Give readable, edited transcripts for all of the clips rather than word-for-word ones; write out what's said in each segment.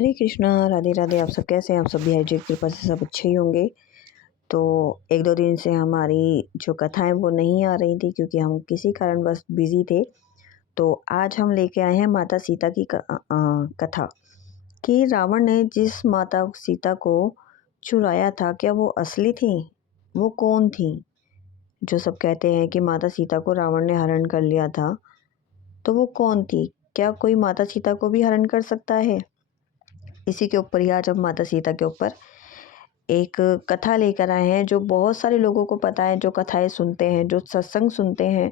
हरे कृष्णा, राधे राधे। आप सब कैसे हैं? आप सब भी हर जी की कृपा से सब अच्छे ही होंगे। तो 1-2 दिन से हमारी जो कथाएं वो नहीं आ रही थी क्योंकि हम किसी कारणवश बिजी थे। तो आज हम लेके आए हैं माता सीता की कथा कि रावण ने जिस माता सीता को चुराया था, क्या वो असली थी? वो कौन थी? जो सब कहते हैं कि माता सीता को रावण ने हरण कर लिया था, तो वो कौन थी? क्या कोई माता सीता को भी हरण कर सकता है? इसी के ऊपर ही आज हम माता सीता के ऊपर एक कथा लेकर आए हैं। जो बहुत सारे लोगों को पता है, जो कथाएं सुनते हैं, जो सत्संग सुनते हैं,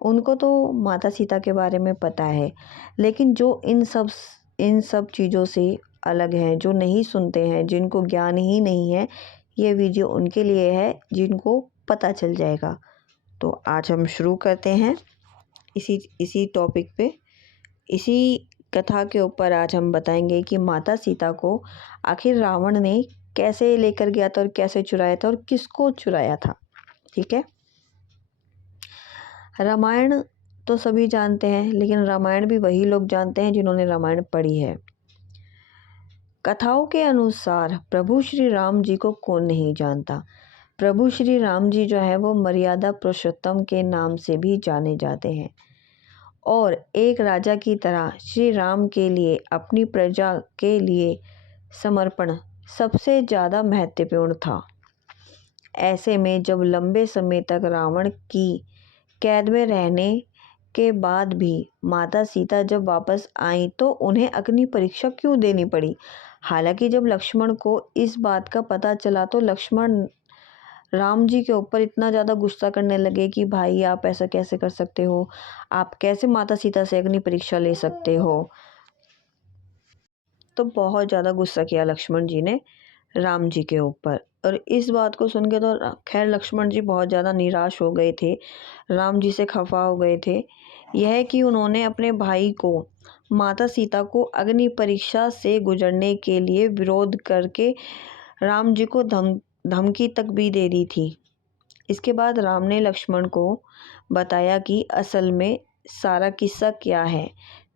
उनको तो माता सीता के बारे में पता है। लेकिन जो इन सब चीज़ों से अलग हैं, जो नहीं सुनते हैं, जिनको ज्ञान ही नहीं है, ये वीडियो उनके लिए है जिनको पता चल जाएगा। तो आज हम शुरू करते हैं इसी टॉपिक पे। इसी कथा के ऊपर आज हम बताएंगे कि माता सीता को आखिर रावण ने कैसे लेकर गया था और कैसे चुराया था और किसको चुराया था। ठीक है। रामायण तो सभी जानते हैं, लेकिन रामायण भी वही लोग जानते हैं जिन्होंने रामायण पढ़ी है। कथाओं के अनुसार प्रभु श्री राम जी को कौन नहीं जानता। प्रभु श्री राम जी जो है वो मर्यादा पुरुषोत्तम के नाम से भी जाने जाते हैं और एक राजा की तरह श्री राम के लिए, अपनी प्रजा के लिए समर्पण सबसे ज़्यादा महत्वपूर्ण था। ऐसे में जब लंबे समय तक रावण की कैद में रहने के बाद भी माता सीता जब वापस आई तो उन्हें अग्नि परीक्षा क्यों देनी पड़ी? हालांकि जब लक्ष्मण को इस बात का पता चला तो लक्ष्मण राम जी के ऊपर इतना ज़्यादा गुस्सा करने लगे कि भाई आप ऐसा कैसे कर सकते हो, आप कैसे माता सीता से अग्नि परीक्षा ले सकते हो। तो बहुत ज़्यादा गुस्सा किया लक्ष्मण जी ने राम जी के ऊपर। और इस बात को सुन के तो खैर लक्ष्मण जी बहुत ज़्यादा निराश हो गए थे, राम जी से खफा हो गए थे। यह कि उन्होंने अपने भाई को, माता सीता को अग्नि परीक्षा से गुजरने के लिए विरोध करके राम जी को धमकी तक भी दे दी थी। इसके बाद राम ने लक्ष्मण को बताया कि असल में सारा किस्सा क्या है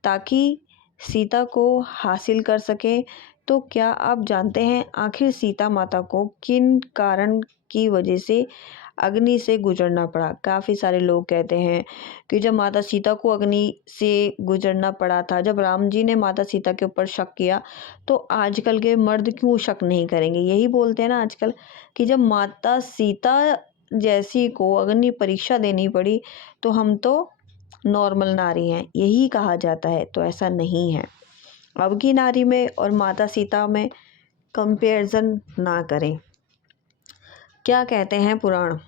ताकि सीता को हासिल कर सके। तो क्या आप जानते हैं आखिर सीता माता को किन कारण की वजह से अग्नि से गुजरना पड़ा? काफ़ी सारे लोग कहते हैं कि जब माता सीता को अग्नि से गुजरना पड़ा था, जब राम जी ने माता सीता के ऊपर शक किया, तो आजकल के मर्द क्यों शक नहीं करेंगे? यही बोलते हैं ना आजकल कि जब माता सीता जैसी को अग्नि परीक्षा देनी पड़ी तो हम तो नॉर्मल नारी हैं, यही कहा जाता है। तो ऐसा नहीं है। अब की नारी में और माता सीता में कंपैरिजन ना करें। क्या कहते हैं पुराण?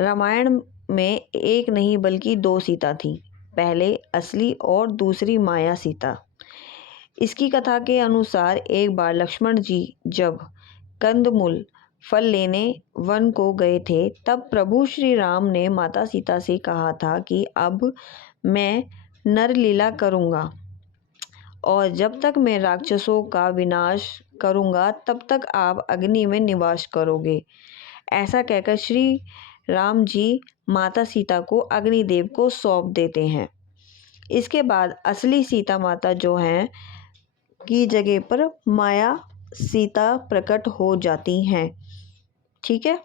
रामायण में एक नहीं बल्कि 2 सीता थी, पहले असली और दूसरी माया सीता। इसकी कथा के अनुसार एक बार लक्ष्मण जी जब कंदमूल फल लेने वन को गए थे, तब प्रभु श्री राम ने माता सीता से कहा था कि अब मैं नरलीला करूँगा और जब तक मैं राक्षसों का विनाश करूँगा तब तक आप अग्नि में निवास करोगे। ऐसा कहकर श्री राम जी माता सीता को अग्निदेव को सौंप देते हैं। इसके बाद असली सीता माता जो हैं की जगह पर माया सीता प्रकट हो जाती हैं। ठीक है।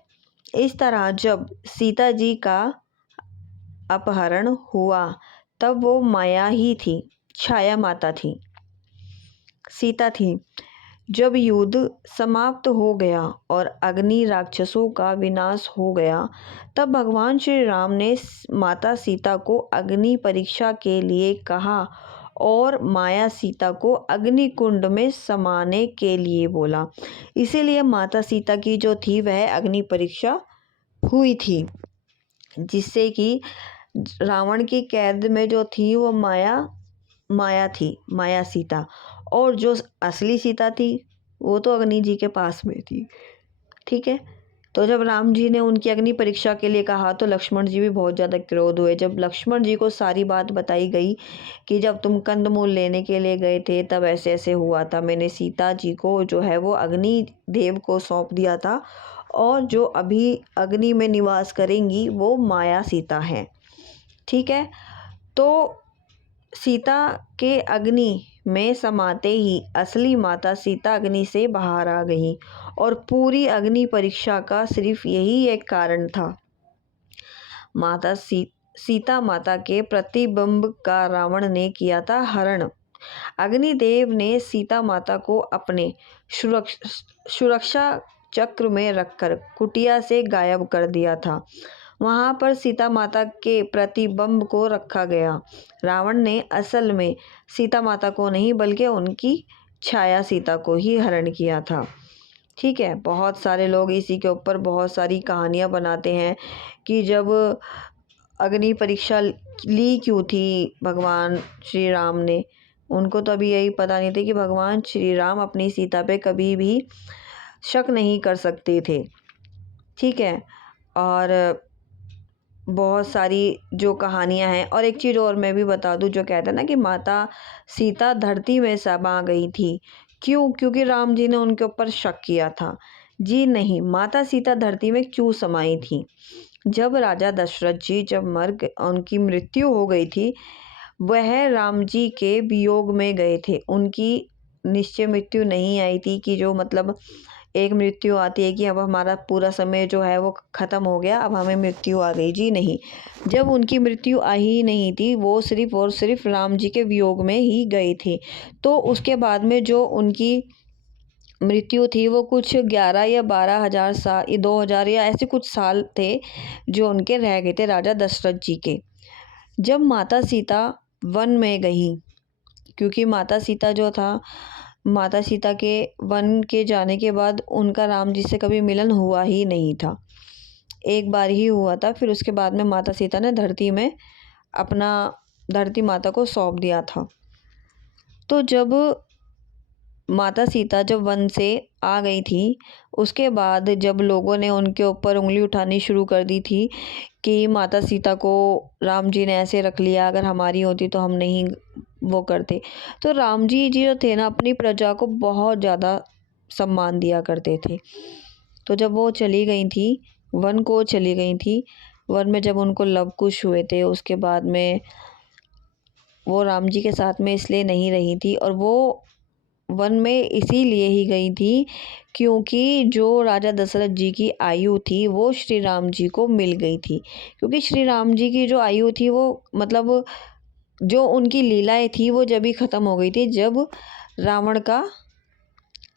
इस तरह जब सीता जी का अपहरण हुआ तब वो माया ही थी, छाया माता थी, सीता थी। जब युद्ध समाप्त हो गया और अग्नि राक्षसों का विनाश हो गया, तब भगवान श्री राम ने माता सीता को अग्नि परीक्षा के लिए कहा और माया सीता को अग्नि कुंड में समाने के लिए बोला। इसीलिए माता सीता की जो थी वह अग्नि परीक्षा हुई थी, जिससे कि रावण की कैद में जो थी वो माया थी, माया सीता। और जो असली सीता थी वो तो अग्नि जी के पास में थी। ठीक है। तो जब राम जी ने उनकी अग्नि परीक्षा के लिए कहा तो लक्ष्मण जी भी बहुत ज़्यादा क्रोध हुए। जब लक्ष्मण जी को सारी बात बताई गई कि जब तुम कंदमूल लेने के लिए गए थे तब ऐसे ऐसे हुआ था, मैंने सीता जी को जो है वो अग्नि देव को सौंप दिया था और जो अभी अग्नि में निवास करेंगी वो माया सीता हैं। ठीक है। तो सीता के अग्नि में समाते ही असली माता सीता अग्नि से बाहर आ गई और पूरी अग्नि परीक्षा का सिर्फ यही एक कारण था। सीता माता के प्रतिबिंब का रावण ने किया था हरण। अग्निदेव ने सीता माता को अपने सुरक्षा चक्र में रखकर कुटिया से गायब कर दिया था। वहां पर सीता माता के प्रतिबिंब को रखा गया। रावण ने असल में सीता माता को नहीं बल्कि उनकी छाया सीता को ही हरण किया था। ठीक है, बहुत सारे लोग इसी के ऊपर बहुत सारी कहानियां बनाते हैं कि जब अग्नि परीक्षा ली क्यों थी भगवान श्री राम ने, उनको तो अभी यही पता नहीं थे कि भगवान श्री राम अपनी सीता पे कभी भी शक नहीं कर सकते थे। ठीक है, और बहुत सारी जो कहानियां हैं। और एक चीज़ और मैं भी बता दूं, जो कहते हैं ना कि माता सीता धरती में समा गई थी, क्यों? क्योंकि राम जी ने उनके ऊपर शक किया था। जी नहीं, माता सीता धरती में क्यों समाई थी? जब राजा दशरथ जी जब उनकी मृत्यु हो गई थी, वह राम जी के वियोग में गए थे। उनकी निश्चय मृत्यु नहीं आई थी कि जो मतलब एक मृत्यु आती है कि अब हमारा पूरा समय जो है वो ख़त्म हो गया, अब हमें मृत्यु आ गई। जी नहीं, जब उनकी मृत्यु आई ही नहीं थी, वो सिर्फ और सिर्फ राम जी के वियोग में ही गए थे। तो उसके बाद में जो उनकी मृत्यु थी वो कुछ 11 या 12,000 साल, 2,000 या ऐसे कुछ साल थे जो उनके रह गए थे राजा दशरथ जी के। जब माता सीता वन में गई, क्योंकि माता सीता जो था, माता सीता के वन के जाने के बाद उनका राम जी से कभी मिलन हुआ ही नहीं था। एक बार ही हुआ था, फिर उसके बाद में माता सीता ने धरती माता को सौंप दिया था। तो जब माता सीता जब वन से आ गई थी, उसके बाद जब लोगों ने उनके ऊपर उंगली उठानी शुरू कर दी थी कि माता सीता को राम जी ने ऐसे रख लिया, अगर हमारी होती तो हम नहीं वो करते। तो राम जी जो थे ना, अपनी प्रजा को बहुत ज़्यादा सम्मान दिया करते थे। तो जब वो चली गई थी, वन को चली गई थी, वन में जब उनको लव कुश हुए थे, उसके बाद में वो राम जी के साथ में इसलिए नहीं रही थी, और वो वन में इसीलिए ही गई थी क्योंकि जो राजा दशरथ जी की आयु थी वो श्री राम जी को मिल गई थी। क्योंकि श्री राम जी की जो आयु थी वो मतलब जो उनकी लीलाएं थी वो जब ही ख़त्म हो गई थी, जब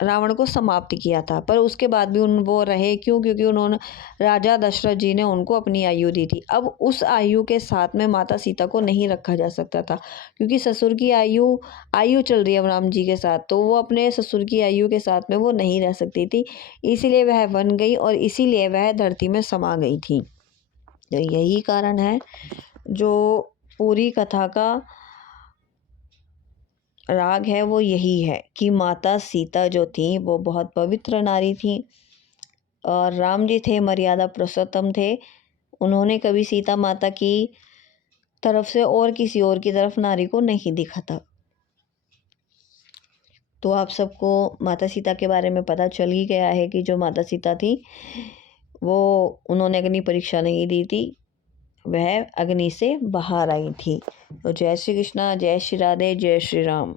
रावण को समाप्त किया था। पर उसके बाद भी वो रहे क्यों? क्योंकि उन्होंने, राजा दशरथ जी ने उनको अपनी आयु दी थी। अब उस आयु के साथ में माता सीता को नहीं रखा जा सकता था, क्योंकि ससुर की आयु चल रही है राम जी के साथ, तो वो अपने ससुर की आयु के साथ में वो नहीं रह सकती थी। इसीलिए वह वन गई और इसीलिए वह धरती में समा गई थी। तो यही कारण है, जो पूरी कथा का राग है वो यही है कि माता सीता जो थी वो बहुत पवित्र नारी थी, और राम जी थे मर्यादा पुरुषोत्तम थे। उन्होंने कभी सीता माता की तरफ से और किसी और की तरफ नारी को नहीं देखा था। तो आप सबको माता सीता के बारे में पता चल ही गया है कि जो माता सीता थी वो, उन्होंने अग्नि परीक्षा नहीं दी थी, वह अग्नि से बाहर आई थी। तो जय श्री कृष्णा, जय श्री राधे, जय श्री राम।